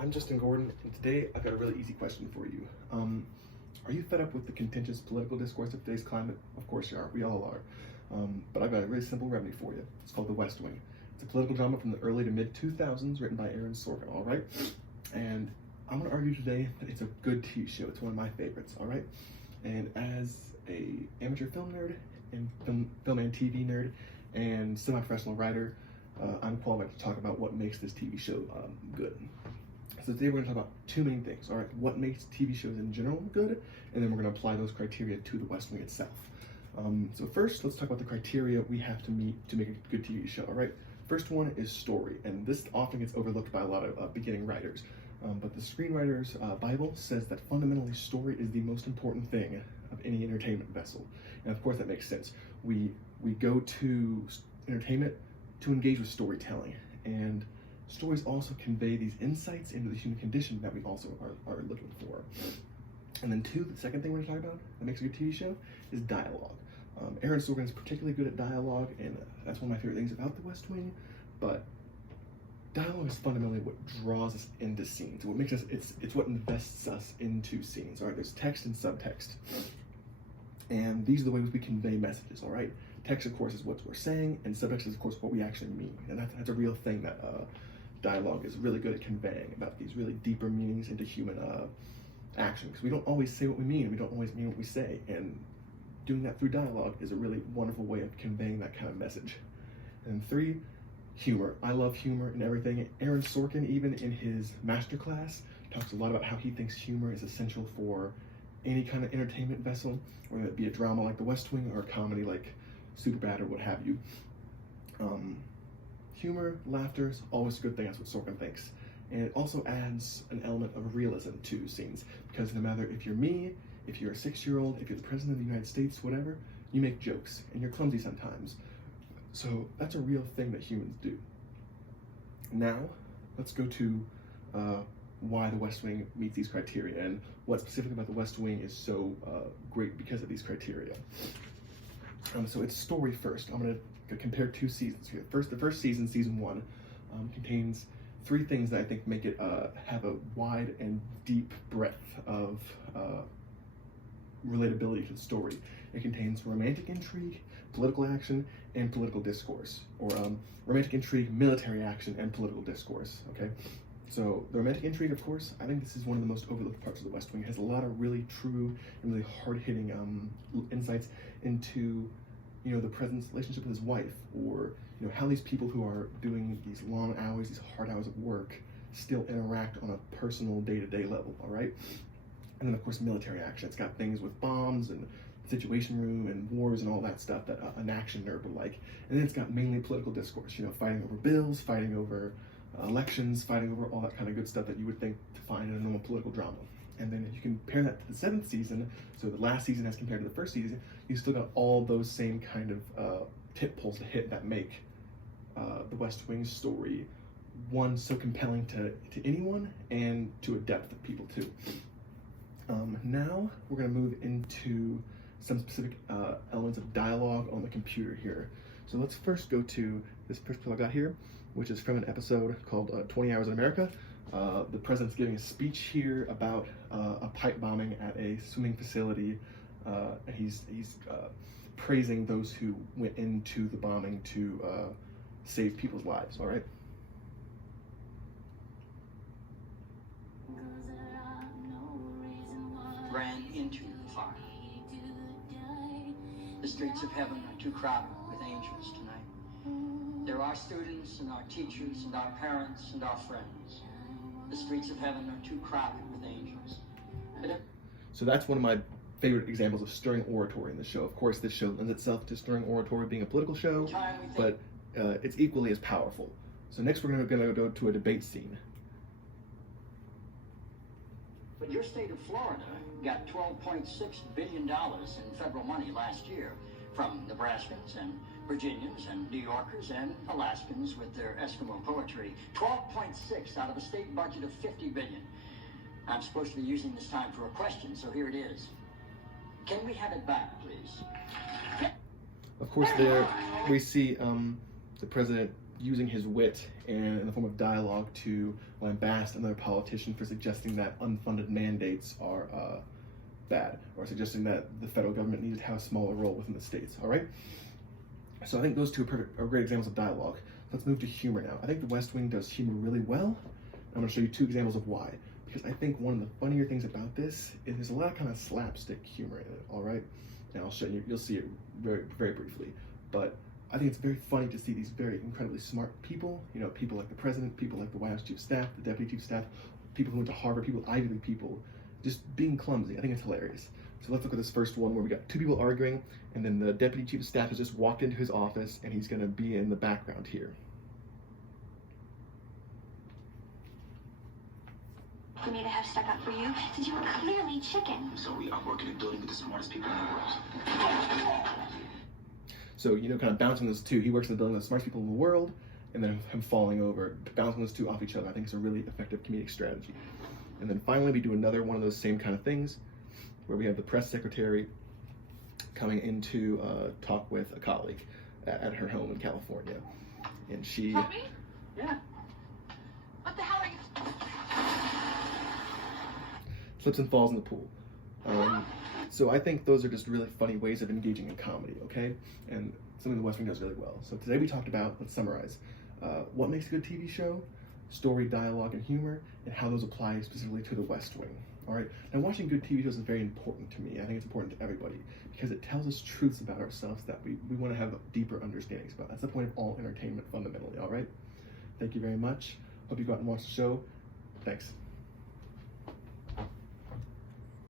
I'm Justin Gordon, and today I've got a really easy question for you. Are you fed up with the contentious political discourse of today's climate? Of course you are, we all are. But I've got a really simple remedy for you. It's called The West Wing. It's a political drama from the early to mid-2000s written by Aaron Sorkin, all right? And I'm gonna argue today that it's a good TV show. It's one of my favorites, all right? And as a amateur film nerd and film and TV nerd and semi-professional writer, I'm qualified to talk about what makes this TV show good. So today we're going to talk about two main things. All right, what makes TV shows in general good, and then we're going to apply those criteria to The West Wing itself. So first, let's talk about the criteria we have to meet to make a good TV show. All right, first one is story, and this often gets overlooked by a lot of beginning writers. But the Screenwriter's Bible says that fundamentally story is the most important thing of any entertainment vessel, and of course that makes sense. We go to entertainment to engage with storytelling, and stories also convey these insights into the human condition that we also are looking for. And then two, the second thing we're going to talk about that makes a good TV show is dialogue. Aaron Sorkin is particularly good at dialogue, and that's one of my favorite things about The West Wing. But dialogue is fundamentally what draws us into scenes. What makes us, it's what invests us into scenes. All right, there's text and subtext, and these are the ways we convey messages. All right, text, of course, is what we're saying, and subtext is, of course, what we actually mean, and that's a real thing that dialogue is really good at conveying about these really deeper meanings into human action, because we don't always say what we mean, we don't always mean what we say, and doing that through dialogue is a really wonderful way of conveying that kind of message. And three, humor. I love humor and everything. Aaron Sorkin, even in his masterclass, talks a lot about how he thinks humor is essential for any kind of entertainment vessel, whether it be a drama like The West Wing or a comedy like Superbad or what have you. Humor, laughter is always a good thing, that's what Sorkin thinks. And it also adds an element of realism to scenes, because no matter if you're me, if you're a 6-year-old, if you're the president of the United States, whatever, you make jokes, and you're clumsy sometimes. So that's a real thing that humans do. Now, let's go to why The West Wing meets these criteria, and what specifically about The West Wing is so great because of these criteria. So it's story first. I'm going to compare two seasons here. The first season, season 1, contains 3 things that I think make it have a wide and deep breadth of relatability to the story. It contains romantic intrigue, political action, and political discourse, or romantic intrigue, military action, and political discourse. Okay, so the romantic intrigue, of course, I think this is one of the most overlooked parts of The West Wing. It has a lot of really true and really hard-hitting insights into, you know, the president's relationship with his wife, or, you know, how these people who are doing these long hours, these hard hours of work, still interact on a personal day-to-day level, all right? And then, of course, military action. It's got things with bombs and Situation Room and wars and all that stuff that an action nerd would like. And then it's got mainly political discourse, you know, fighting over bills, fighting over elections, fighting over all that kind of good stuff that you would think to find in a normal political drama. And then if you compare that to the 7th season, so the last season as compared to the first season, you still got all those same kind of tip poles to hit that make The West Wing story, one, so compelling to anyone, and to a depth of people too. Now we're going to move into some specific elements of dialogue on the computer here. So let's first go to this first clip I got here, which is from an episode called 20 Hours in America. The president's giving a speech here about a pipe bombing at a swimming facility, and he's praising those who went into the bombing to save people's lives, all right? Ran into the fire. The streets of heaven are too crowded with angels tonight. There are students and our teachers and our parents and our friends. The streets of heaven are too crowded with angels. So that's one of my favorite examples of stirring oratory in the show. Of course, this show lends itself to stirring oratory being a political show, but it's equally as powerful. So next we're going to go to a debate scene. But your state of Florida got $12.6 billion in federal money last year from Nebraskans and Virginians and New Yorkers and Alaskans with their Eskimo poetry. 12.6 out of a state budget of $50 billion. I'm supposed to be using this time for a question, so here it is. Can we have it back, please? Of course, there we see the president using his wit and in the form of dialogue to lambast another politician for suggesting that unfunded mandates are bad, or suggesting that the federal government needs to have a smaller role within the states, all right? So I think those two are great examples of dialogue. Let's move to humor now. I think The West Wing does humor really well. I'm gonna show you 2 examples of why. Because I think one of the funnier things about this is there's a lot of kind of slapstick humor in it, all right? And I'll show you, you'll see it very, very briefly. But I think it's very funny to see these very incredibly smart people, you know, people like the president, people like the White House chief of staff, the deputy chief of staff, people who went to Harvard, people, Ivy League people, just being clumsy. I think it's hilarious. So let's look at this first one where we got 2 people arguing, and then the deputy chief of staff has just walked into his office, and he's gonna be in the background here. For me to have stuck up for you, since you were clearly chicken. So we are working in a building with the smartest people in the world. So, you know, kind of bouncing those 2. He works in the building with the smartest people in the world, and then him falling over, bouncing those 2 off each other. I think it's a really effective comedic strategy. And then finally, we do another one of those same kind of things, where we have the press secretary coming in to talk with a colleague at her home in California. And she... Help me? Yeah. What the hell are you... slips and falls in the pool. So I think those are just really funny ways of engaging in comedy, okay? And something The West Wing does really well. So today we talked about, let's summarize, what makes a good TV show, story, dialogue, and humor, and how those apply specifically to The West Wing, all right? Now, watching good TV shows is very important to me. I think it's important to everybody because it tells us truths about ourselves that we want to have deeper understandings about. That's the point of all entertainment, fundamentally, all right? Thank you very much. Hope you go out and watch the show. Thanks.